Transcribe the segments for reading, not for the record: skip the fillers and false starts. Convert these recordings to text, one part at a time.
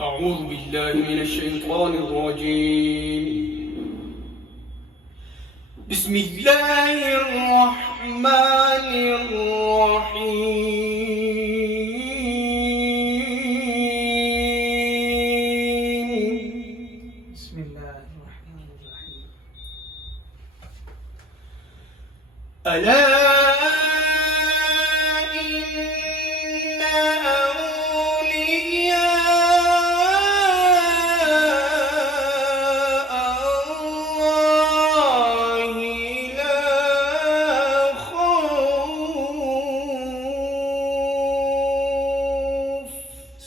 أعوذ بالله من الشيطان الرجيم. بسم الله الرحمن الرحيم. بسم الله الرحمن الرحيم. ألا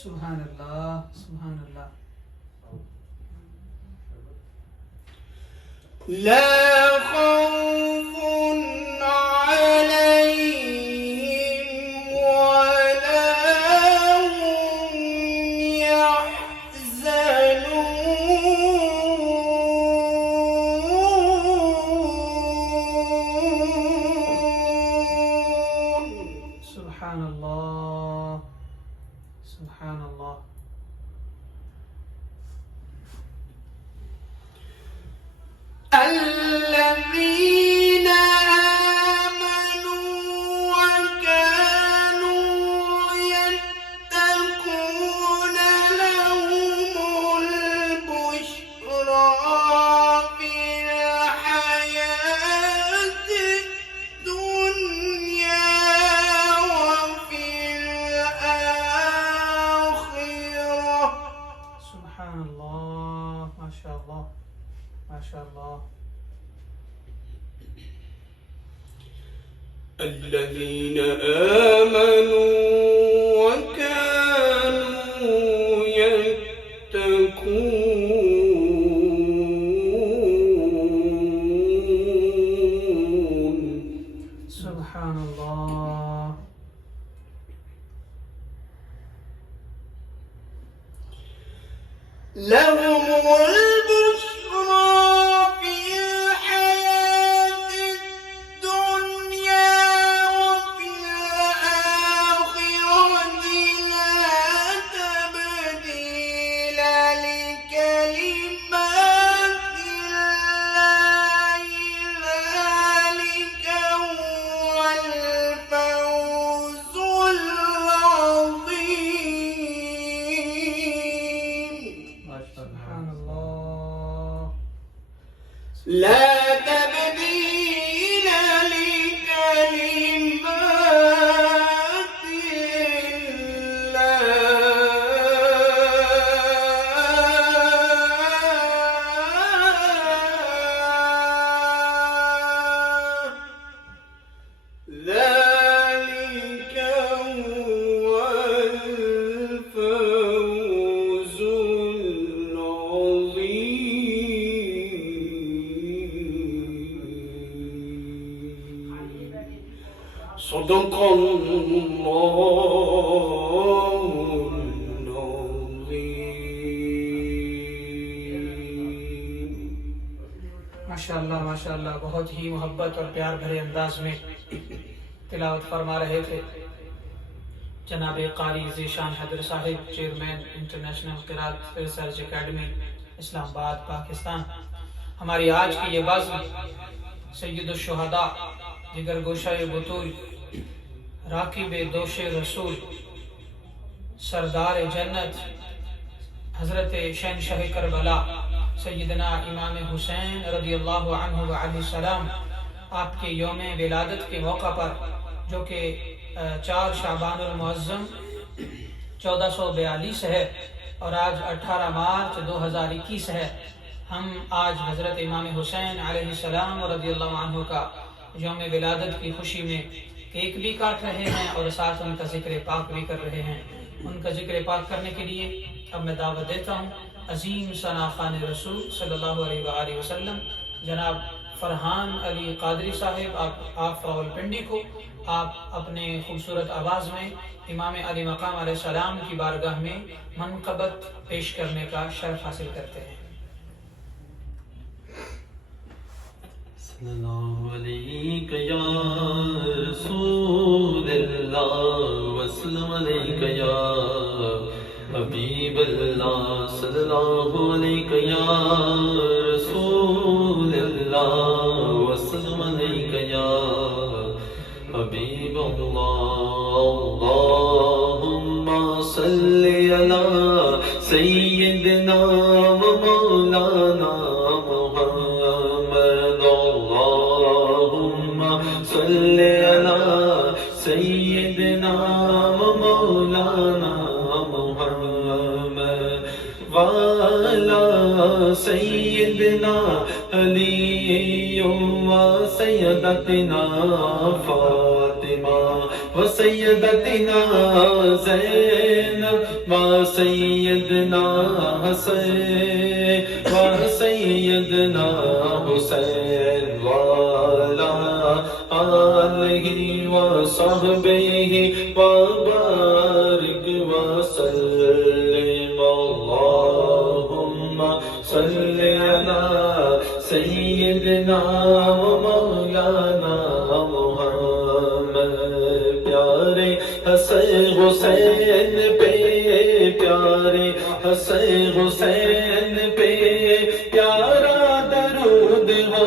سبحان اللہ سبحان اللہ. لا خوف عليهم ولا هم يحزنون. سبحان اللہ سبحان اللہ. الذين آمنوا وكانوا يتقون لهم البشرى في الحياة الدنيا وفي الآخرة. سبحان اللہ. ما شاء اللہ ما شاء اللہ. الذين آمنوا وكانوا يتقون. سبحان اللہ. لهم البشرى في الحياة الدنيا وفي الآخرة لا تبديل لكلمات الله ذلك هو الفوز العظيم. سبحان اللہ. لا تبديل لكلمات الله ذلك هو الفوز العظيم. صدق الله العظيم. ماشاء اللہ ماشاء اللہ. بہت ہی محبت اور پیار بھرے انداز میں تلاوت فرما رہے تھے جناب قاری ذیشان حیدر صاحب، چیئرمین انٹرنیشنل قرات ریسرچ اکیڈمی اسلام آباد پاکستان. ہماری آج کی یہ بزم سید الشہداء، جگر گوشہ بطول، راکب دوش رسول، سردار جنت حضرت شہنشاہ کربلا سیدنا امام حسین رضی اللہ عنہ وعلیہ السلام، آپ کے یوم ولادت کے موقع پر، جو کہ 4 شعبان المعظم 1442 ہے اور آج 18 مارچ 2021 ہے، ہم آج حضرت امام حسین علیہ السلام رضی اللہ عنہ کا یوم ولادت کی خوشی میں کیک بھی کاٹ رہے ہیں اور ساتھ ان کا ذکر پاک بھی کر رہے ہیں. ان کا ذکر پاک کرنے کے لیے اب میں دعوت دیتا ہوں عظیم ثنا خان رسول صلی اللہ علیہ وآلہ وسلم جناب فرحان علی قادری صاحب آپ راولپنڈی کو. آپ اپنے خوبصورت آواز میں امام علی مقام علیہ السلام کی بارگاہ میں منقبت پیش کرنے کا شرف حاصل کرتے ہیں. صلی اللہ علیکہ یا رسول اللہ وسلم علیکہ یا حبیب اللہ صلی اللہ علیہ یا رسول اللہ وسلم علیہ یا حبیب اللہ اللہم صلی علی سیدنا و مولانا محمد اللہم صلی علی سیدنا و مولانا محمد وعلی سیدنا علی و سیدتنا فاطمہ و سیدتنا زینب و سیدنا حسین و سیدنا حسین وعلی آلہ و صحبہ و بارک وسلم اللہم صلی علی سیدنا و مولانا محمد پیارے حسین حسین پہ پیارے حسین حسین پہ پیارا درود ہو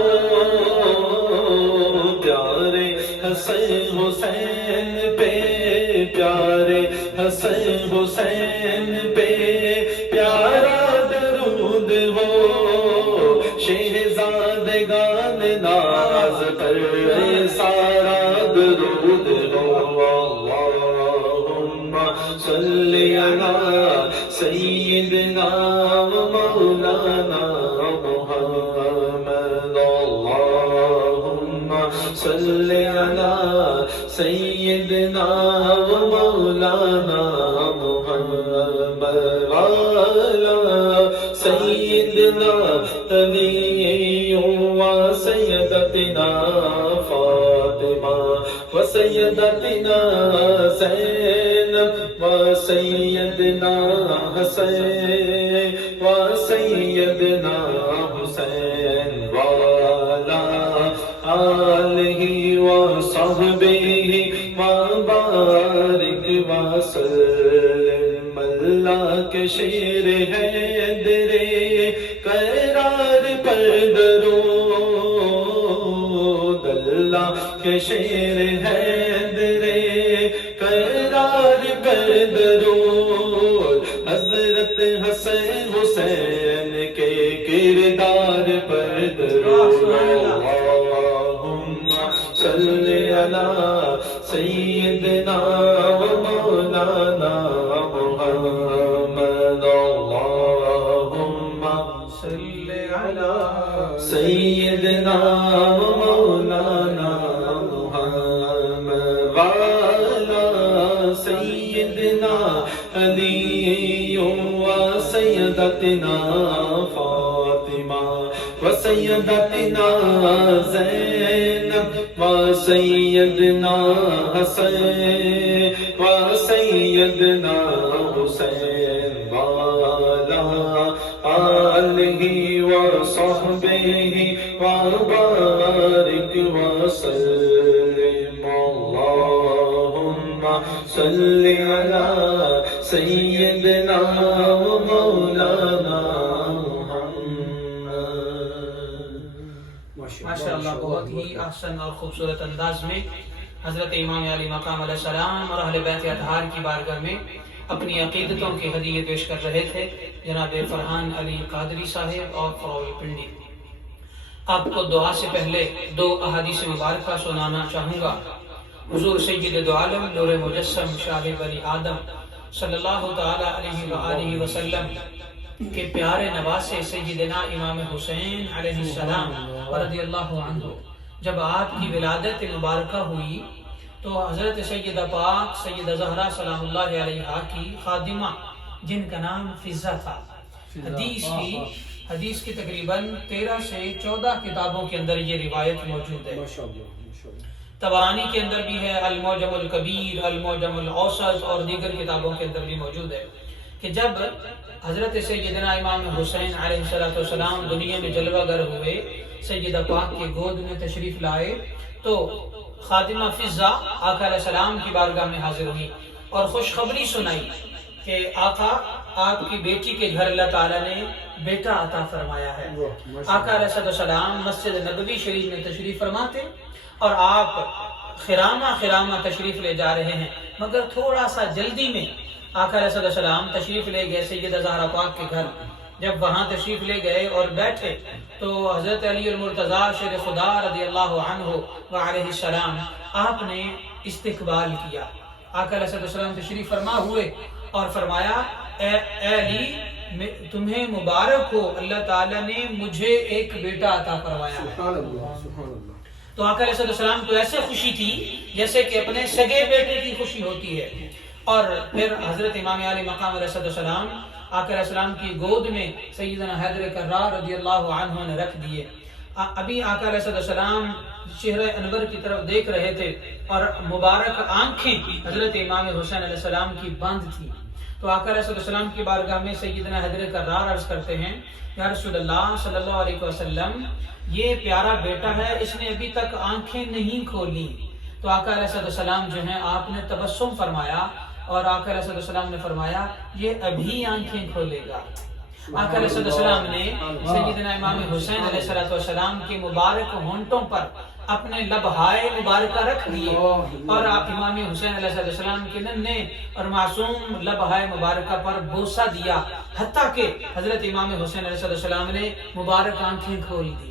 پیارے حسین حسین پہ پیارے حسین حسین پہ پیارا درود ہو شہزادگان ناز پر سارا درود ہو اللہم صلی علی سیدنا و مولانا محمد اللہم صلی علی سیدنا و مولانا محمد وعلی سیدنا علی و سیدتنا فاطمہ و سیدتنا زینب و سیدنا حسین و سیدنا حسین وعلی آلہ و صحبہ و بارک وسلم اللہ کے شیر ہے درے قرار پر درود اللہ کے شیر ہے درے قرار پر درود حضرت حسین حسین کے کردار پر درود اللہم صلی علی سیدنا و مولانا محمد اللہم صلی علی سیدنا و مولانا محمد وعلی سیدنا علی و سیدتنا فاطمہ و سیدتنا زینب و سیدنا حسین و سیدنا حسین وعلی آلہ و صحبہ و بارک وسلم اللہم صلی علی سیدنا و مولانا ماشاءاللہ بہت ہی احسن اور خوبصورت انداز میں حضرت امام علی مقام علیہ السلام اور اہل بیت اطہار کی بارگاہ میں اپنی عقیدتوں کے ہدیے پیش کر رہے تھے جناب فرحان علی قادری صاحب اور فروغ پنڈی۔ آپ کو دعا سے پہلے دو احادیث مبارکہ سنانا چاہوں گا۔ حضور سید دو عالم نور مجسم شاہ بنی آدم صلی اللہ تعالی علیہ وآلہ وسلم کے پیارے نواسے سیدنا امام حسین علیہ السلام رضی اللہ عنہ جب آپ کی ولادت مبارکہ ہوئی تو حضرت سیدہ پاک سیدہ زہرا سلام اللہ علیہا کی خادمہ جن کا نام فضہ تھا، حدیث کی تقریباً 13 سے 14 کتابوں کے اندر یہ روایت موجود ہے۔ طبرانی کے اندر بھی ہے، المعجم الکبیر، المعجم الاوسط اور دیگر کتابوں کے اندر بھی موجود ہے کہ جب حضرت سیدنا امام حسین علیہ السلام دنیا میں جلوہ گر ہوئے، سیدہ پاک کے گود میں تشریف لائے تو خادمہ فضہ آقا علیہ السلام کی بارگاہ میں حاضر ہوئی اور خوشخبری سنائی کہ آقا آپ کی بیٹی کے گھر اللہ تعالیٰ نے بیٹا عطا فرمایا ہے۔ آقا علیہ السلام مسجد نبوی شریف میں تشریف فرماتے اور آپ خرامہ تشریف لے جا رہے ہیں، مگر تھوڑا سا جلدی میں آقا علیہ السلام تشریف لے گئے سیدہ زہرا پاک کے گھر۔ جب وہاں تشریف لے گئے اور بیٹھے تو حضرت علی المرتضیٰ شیر خدا رضی اللہ عنہ وعلیہ السلام آپ نے استقبال کیا۔ آقا علیہ السلام تشریف فرما ہوئے اور فرمایا اے علی تمہیں مبارک ہو، اللہ تعالیٰ نے مجھے ایک بیٹا عطا فرمایا ہے۔ سبحان اللہ سبحان اللہ۔ تو آقا علیہ السلام کو ایسے خوشی تھی جیسے کہ اپنے سگے بیٹے کی خوشی ہوتی ہے۔ اور پھر حضرت امام علی مقام علیہ السلام آقا علیہ السلام کی گود میں سیدنا حیدر کرار رضی اللہ عنہ نے رکھ دیے۔ ابھی آقا علیہ السلام چہرہ انور کی طرف دیکھ رہے تھے اور مبارک آنکھیں حضرت امام حسین علیہ السلام کی بند تھی۔ تو آقا علیہ السلام کی بارگاہ میں سیدنا حیدر کرار عرض کرتے ہیں یا رسول اللہ صلی اللہ علیہ وسلم یہ پیارا بیٹا ہے، اس نے ابھی تک آنکھیں نہیں کھولی۔ تو آقا علیہ السلام جو ہیں آپ نے تبسم فرمایا اور آقا علیہ السلام نے فرمایا یہ ابھی آنکھیں کھولے گا۔ آقا علیہ السلام نے سیدنا امام حسین علیہ السلام کے مبارک ہونٹوں پر اپنے لبہائے مبارکہ رکھ دیے اور امام حسین علیہ السلام کے ننھے اور معصوم لبہائے مبارکہ پر بوسہ دیا، حتیٰ کہ حضرت امام حسین علیہ السلام نے مبارک آنکھیں کھول دی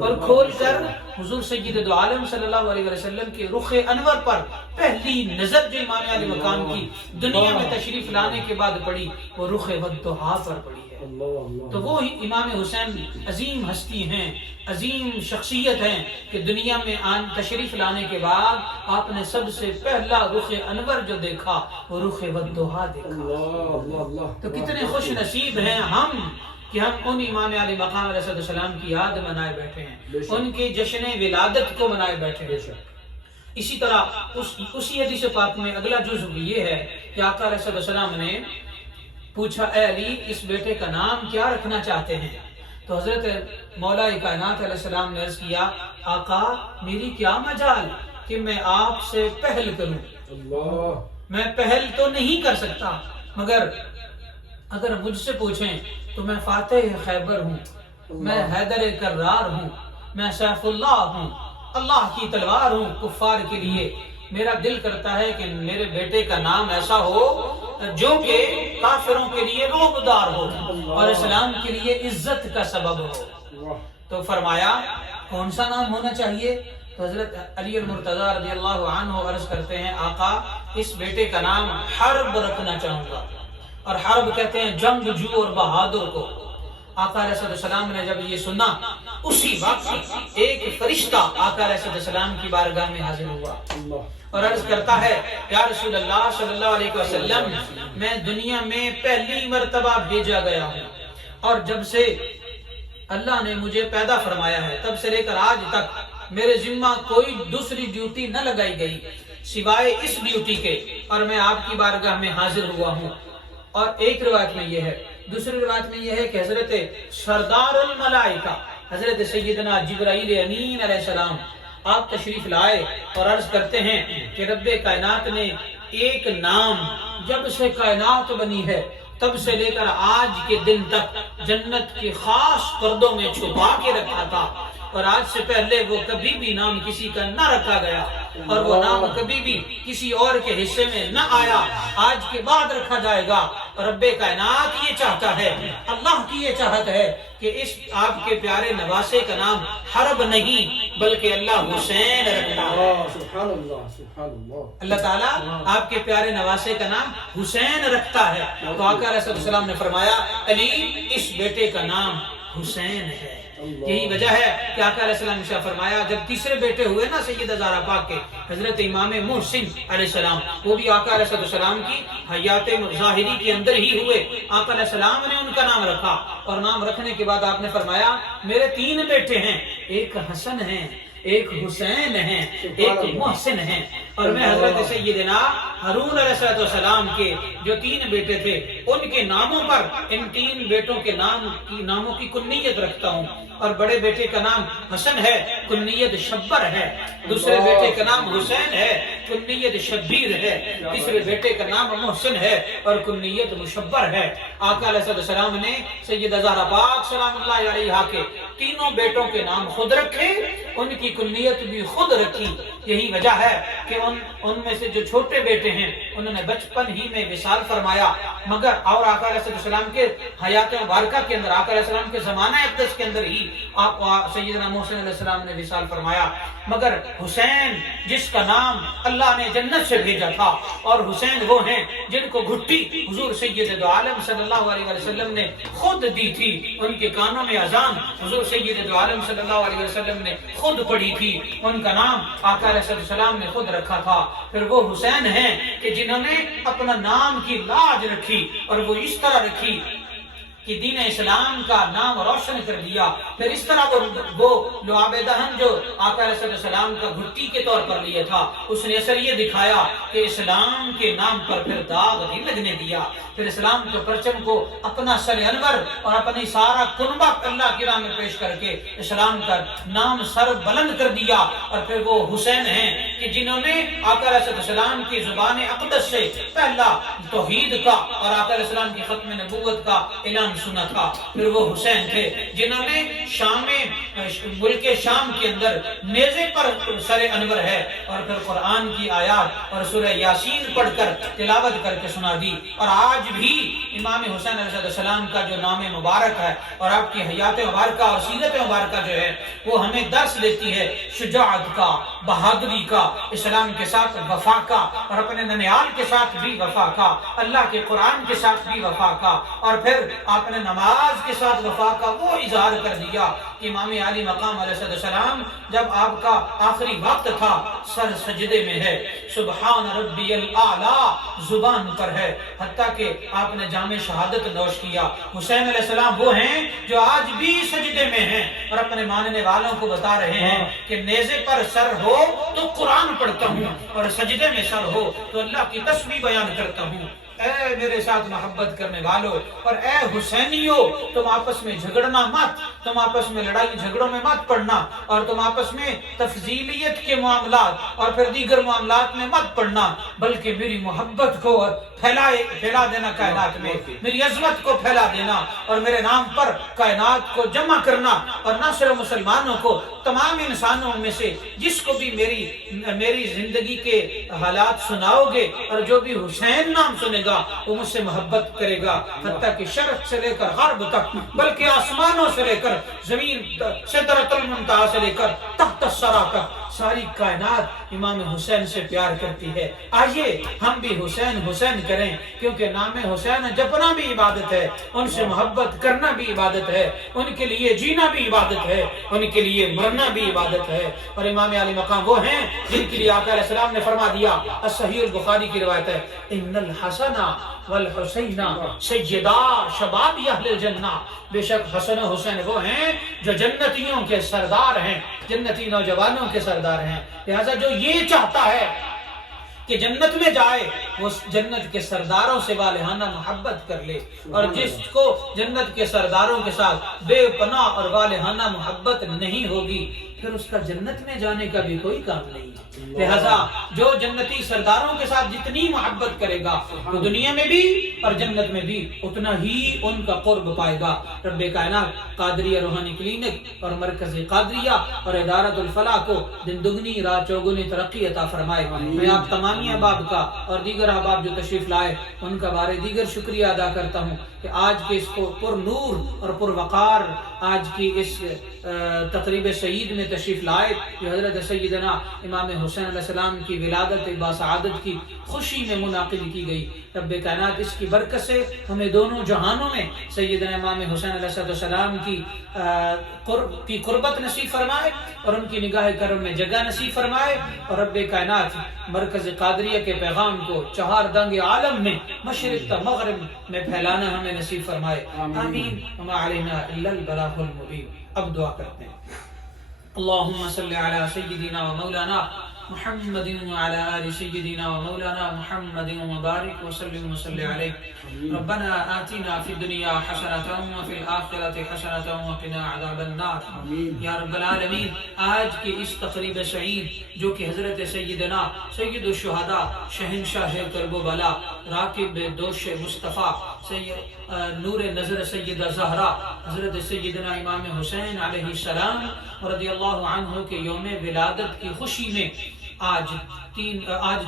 اور کھول کر حضور سید دو عالم صلی اللہ علیہ وسلم کے رخ انور پر پہلی نظر جو امام علی مقام کی دنیا میں تشریف لانے کے بعد پڑی وہ رخ والضحیٰ پر پڑی ہے۔ تو وہ امام حسین عظیم ہستی ہیں، عظیم شخصیت ہیں کہ دنیا میں تشریف لانے کے بعد آپ نے سب سے پہلا رخ انور جو دیکھا وہ رخ والضحیٰ دیکھا۔ تو کتنے خوش نصیب ہیں ہم کہ ہم ان امام علی مقام علیہ السلام کی یاد منائے بیٹھے ہیں، ان کی جشن ولادت کو منائے بیٹھے ہیں۔ اسی طرح اسی حدیث پاک میں اگلا جزء یہ ہے کہ آقا علیہ السلام نے پوچھا اے علی اس بیٹے کا نام کیا رکھنا چاہتے ہیں؟ تو حضرت مولا کائنات علیہ السلام نے عرض کیا آقا میری کیا مجال کہ میں آپ سے پہل کروں، میں پہل تو نہیں کر سکتا، مگر اگر مجھ سے پوچھیں تو میں فاتح خیبر ہوں، میں حیدر کرار ہوں، میں سیف اللہ ہوں، اللہ کی تلوار ہوں کفار کے لیے۔ میرا دل کرتا ہے کہ میرے بیٹے کا نام ایسا ہو جو کہ کافروں کے لیے روبدار ہو اور اسلام کے لیے عزت کا سبب ہو۔ تو فرمایا کون سا نام ہونا چاہیے؟ تو حضرت علی المرتضیٰ رضی اللہ عنہ عرض کرتے ہیں آقا اس بیٹے کا نام حرب رکھنا چاہوں گا، اور حرب کہتے ہیں جنگجو اور بہادر کو۔ آقا علیہ السلام نے جب یہ سنا اسی وقت ایک فرشتہ آقا علیہ السلام کی بارگاہ میں حاضر ہوا اور عرض کرتا ہے یا رسول اللہ صلی اللہ علیہ وسلم میں دنیا میں پہلی مرتبہ بھیجا گیا ہوں اور جب سے اللہ نے مجھے پیدا فرمایا ہے تب سے لے کر آج تک میرے ذمہ کوئی دوسری ڈیوٹی نہ لگائی گئی سوائے اس ڈیوٹی کے، اور میں آپ کی بارگاہ میں حاضر ہوا ہوں۔ اور ایک روایت میں یہ ہے، دوسری روایت میں یہ ہے کہ حضرت سردار الملائکہ حضرت سیدنا جبرائیل امین علیہ السلام آپ تشریف لائے اور عرض کرتے ہیں کہ رب کائنات نے ایک نام جب سے کائنات بنی ہے تب سے لے کر آج کے دن تک جنت کے خاص پردوں میں چھپا کے رکھا تھا، اور آج سے پہلے وہ کبھی بھی نام کسی کا نہ رکھا گیا اور وہ نام کبھی بھی کسی اور کے حصے میں نہ آیا، آج کے بعد رکھا جائے گا۔ رب کائنات یہ چاہتا ہے، اللہ کی یہ چاہت ہے کہ اس آپ کے پیارے نواسے کا نام حرب نہیں بلکہ اللہ حسین رکھنا ہے۔ سبحان اللہ سبحان اللہ۔ اللہ تعالیٰ آپ کے پیارے نواسے کا نام حسین رکھتا ہے۔ تو آقا علیہ السلام نے فرمایا علی اس بیٹے کا نام حسین ہے۔ یہی وجہ ہے کہ آقا علیہ السلام نے فرمایا جب تیسرے بیٹے ہوئے نا سیدہ زہرا پاک کے حضرت امام محسن علیہ السلام، وہ بھی آقا علیہ السلام کی حیات ظاہری کے اندر ہی ہوئے، آقا علیہ السلام نے ان کا نام رکھا اور نام رکھنے کے بعد آپ نے فرمایا میرے 3 بیٹے ہیں، ایک حسن ہیں، ایک حسین ہیں، ایک محسن ہیں۔ اور میں حضرت سیدنا ہارون علیہ السلام کے جو 3 بیٹے تھے ان کے ناموں پر ان 3 بیٹوں کے ناموں کی کنیت رکھتا ہوں. اور بڑے بیٹے کا نام حسن ہے، کنیت شبر ہے. دوسرے بیٹے کا نام حسین ہے، کنیت شبیر ہے. تیسرے بیٹے کا نام محسن ہے اور کنیت مشبر ہے. آقا علیہ السلام نے سیدہ زہرا پاک سلام اللہ علیہا کے 3 بیٹوں کے نام خود رکھے، ان کی کنیت بھی خود رکھی. یہی وجہ ہے کہ ان میں سے جو چھوٹے بیٹے ہیں انہوں نے بچپن ہی میں وصال فرمایا، مگر اور آقا علیہ السلام کے حیات مبارکہ کے اندر، آقا علیہ السلام کے زمانہ اقدس کے اندر ہی آپ سیدنا محسن علیہ السلام نے وصال فرمایا. مگر حسین جس کا نام اللہ نے جنت سے بھیجا تھا، اور حسین وہ ہیں جن کو گھٹی حضور سید دو عالم صلی اللہ علیہ وسلم نے خود دی تھی. ان کے کانوں میں اذان حضور سید دو عالم صلی اللہ علیہ وسلم نے خود پڑھی تھی. ان کا نام آقا علیہ السلام نے خود رکھا تھا. پھر وہ حسین ہیں کہ جنہوں نے اپنا نام کی لاج رکھی، اور وہ اس طرح رکھی کہ دین اسلام کا نام روشن کر دیا. پھر اس طرح وہ لعاب دہن جو آقا علیہ السلام کا گھٹی کے طور پر لیا تھا، اس نے اثر یہ دکھایا کہ اسلام کے نام پر پھر داغ نہیں لگنے دیا. پھر اسلام کے پرچم کو اپنا سر انور اور اپنی سارا کنبہ اللہ کی راہ میں پیش کر کے اسلام کا نام سر بلند کر دیا. اور پھر وہ حسین ہیں کہ جنہوں نے آقا علیہ السلام کی زبان اقدس سے پہلا توحید کا اور آقا علیہ السلام کی ختم نبوت کا اعلان سنا تھا. پھر وہ حسین تھے جنہوں نے ملک شام کے اندر نیزے پر سر انور ہے اور پھر قرآن کی آیات اور سورہ یاسین پڑھ کر تلاوت کر کے سنا دی. اور آج بھی امام حسین علیہ السلام کا جو نام مبارک ہے اور آپ کی حیات مبارکہ اور سیرت مبارکہ جو ہے وہ ہمیں درس دیتی ہے شجاعت کا، بہادری کا، اسلام کے ساتھ وفا کا، اور اپنے ننیال کے ساتھ بھی وفا کا، اللہ کے قرآن کے ساتھ بھی وفا کا. اور پھر آپ نے نماز کے ساتھ وفا کا وہ اظہار کر دیا کہ امام علی مقام علیہ السلام جب آپ کا آخری وقت تھا سر سجدے میں ہے، سبحان ربی الاعلی زبان پر ہے، حتیٰ کہ آپ نے جام شہادت نوش کیا. حسین علیہ السلام وہ ہیں جو آج بھی سجدے میں ہیں اور اپنے ماننے والوں کو بتا رہے ہیں کہ نیزے پر سر ہو تو قرآن پڑھتا ہوں اور سجدے میں سر ہو تو اللہ کی تسبیح بیان کرتا ہوں. اے میرے ساتھ محبت کرنے والوں اور اے حسینیوں، تم آپس میں جھگڑنا مت، تم آپس میں لڑائی جھگڑوں میں مت پڑنا، اور تم آپس میں تفضیلیت کے معاملات اور پھر دیگر معاملات میں مت پڑنا، بلکہ میری محبت کو پھیلا دینا کائنات میں، میری عظمت کو پھیلا دینا اور میرے نام پر کائنات کو جمع کرنا. اور نہ صرف مسلمانوں کو، تمام انسانوں میں سے جس کو بھی میری زندگی کے حالات سناؤ گے اور جو بھی حسین نام سنے گا وہ مجھ سے محبت کرے گا، حتیٰ کہ شرق سے لے کر غرب تک، بلکہ آسمانوں سے لے کر زمین سدرۃ المنتہا سے لے کر تحت الثری تک ساری کائنات امام حسین سے پیار کرتی ہے. آئیے ہم بھی حسین حسین کریں، کیونکہ نام حسین جپنا بھی عبادت ہے، ان سے محبت کرنا بھی عبادت ہے، ان کے لیے جینا بھی عبادت ہے، ان کے لیے مرنا بھی عبادت ہے. اور امام علی مقام وہ ہیں جن کے لیے آقا علیہ السلام نے فرما دیا، صحیح البخاری کی روایت ہے، ان الحسن والحسین سیدا شباب اہل الجنہ، بے شک حسن و حسین وہ ہیں جو جنتیوں کے سردار ہیں، جنتی نوجوانوں کے سردار ہیں. لہذا جو یہ چاہتا ہے کہ جنت میں جائے وہ جنت کے سرداروں سے والہانہ محبت کر لے، اور جس کو جنت کے سرداروں کے ساتھ بے پناہ اور والہانہ محبت نہیں ہوگی پھر اس کا جنت میں جانے کا بھی کوئی کام نہیں. لہذا جو جنتی سرداروں کے ساتھ جتنی محبت کرے گا وہ دنیا میں بھی اور جنت میں بھی اتنا ہی ان کا قرب پائے گا. رب کائنات قادریہ روحانی کلینک اور مرکز قادریہ اور ادارت الفلاح کو دن دگنی رات چوگنی ترقی عطا فرمائے. میں آپ تمامی احباب کا اور دیگر احباب جو تشریف لائے ان کا بارے دیگر شکریہ ادا کرتا ہوں کہ آج کے اس کو پر نور اور پر وقار آج کی اس تقریب سعید میں تشریف لائے جو حضرت سیدنا امام حسین علیہ السلام کی ولادت باسعادت کی خوشی میں منعقد کی گئی. رب کائنات اس کی برکت سے ہمیں دونوں جہانوں میں سیدنا امام حسین علیہ السلام کی قربت نصیب فرمائے اور ان کی نگاہ کرم میں جگہ نصیب فرمائے. اور رب کائنات مرکز قادریہ کے پیغام کو چہار دنگ عالم میں مشرق تا مغرب میں پھیلانا ہمیں نصیب فرمائے. آمین. وما علینا الا البلاغ المبین. اب دعا کرتے ہیں. اللہم صلی علی سیدنا و مولانا محمد وعلى آل سيدنا ومولانا محمد وبارك وسلم وصلي عليه ربنا آتنا في الدنيا حسنة وفي الآخرة حسنة وقنا عذاب النار یا رب العالمین. آج کی اس تقریب سعید جو کہ حضرت سیدنا سید الشہداء شہنشاہ کرب و بلا راکب دوش مصطفیٰ نور نظر سیدہ زہرا حضرت سیدنا امام حسین علیہ السلام رضی اللہ عنہ کے یوم ولادت کی خوشی میں آج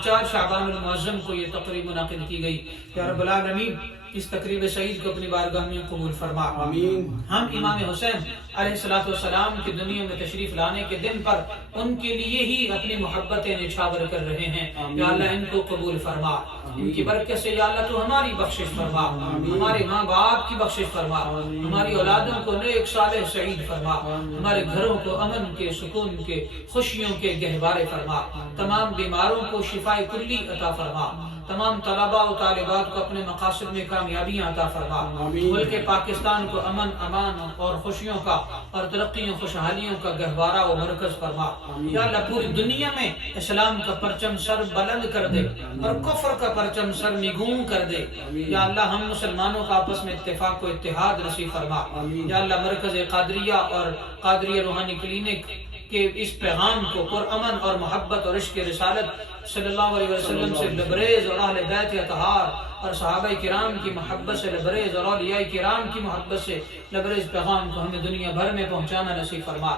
4 شعبان المعظم کو یہ تقریب منعقد کی گئی. یا رب العالمین اس تقریب سعید کو اپنی بارگاہ میں قبول فرما. آمین. ہم امام حسین علیہ السلام کی دنیا میں تشریف لانے کے دن پر ان کے لیے ہی اپنی محبتیں نچھاور کر رہے ہیں. یا اللہ ان کو قبول فرما. ان کی برکت سے یا اللہ تو ہماری بخشش فرما, ہمارے ماں باپ کی بخشش فرما, ہماری اولادوں کو نیک صالح سعید فرما, ہمارے گھروں کو امن کے, سکون کے, خوشیوں کے گہوارے فرما, تمام بیماروں کو شفائے کلی عطا فرما, تمام طلباء و طالبات کو اپنے مقاصد میں کامیابیاں عطا فرما, ملک پاکستان کو امن امان اور خوشیوں کا اور ترقیوں خوشحالیوں کا گہوارہ و مرکز فرما. یا اللہ پوری دنیا میں اسلام کا پرچم سر بلند کر دے اور کفر کا پرچم سر نگوں کر دے. یا اللہ ہم مسلمانوں کا آپس میں اتفاق و اتحاد نصیب فرما. یا اللہ مرکز قادریہ اور قادریہ روحانی کلینک کہ اس پیغام کو پرامن اور محبت اور عشق رسالت صلی اللہ علیہ وسلم سے لبریز اور اہل بیت اطہار اور صحابہ کرام کی محبت سے لبریز اور اولیاء کرام کی محبت سے لبریز پیغام کو ہمیں دنیا بھر میں پہنچانا نصیب فرما.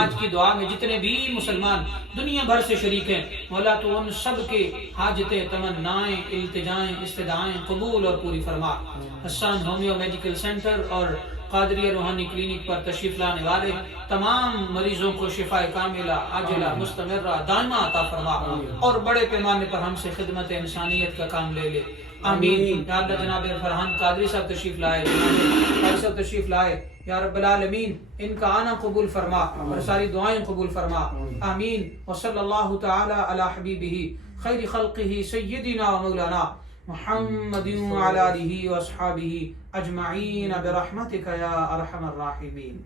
آج کی دعا میں جتنے بھی مسلمان دنیا بھر سے شریک ہیں مولا تو ان سب کے حاجتیں, تمنائیں, التجائیں, استدعائیں قبول اور پوری فرما. حسان ہومیو میڈیکل سینٹر اور قادریہ روحانی کلینک پر تشریف لانے والے تمام مریضوں کو شفاء کاملہ عاجلہ مستمرہ دائمہ عطا فرما اور بڑے پیمانے پر ہم سے خدمت انسانیت کا کام لے لے. آمین. یا اللہ جناب فرحان قادری صاحب تشریف لائے, قادری صاحب تشریف لائے. یا رب العالمین ان کا آنا قبول فرما اور ساری دعائیں قبول فرما. آمین. وصلی اللہ تعالی علی حبیبہ خیر خلقہ سیدنا و مولانا محمد وعلى آلہ واصحابہ اجمعین برحمتک یا ارحم الراحمین.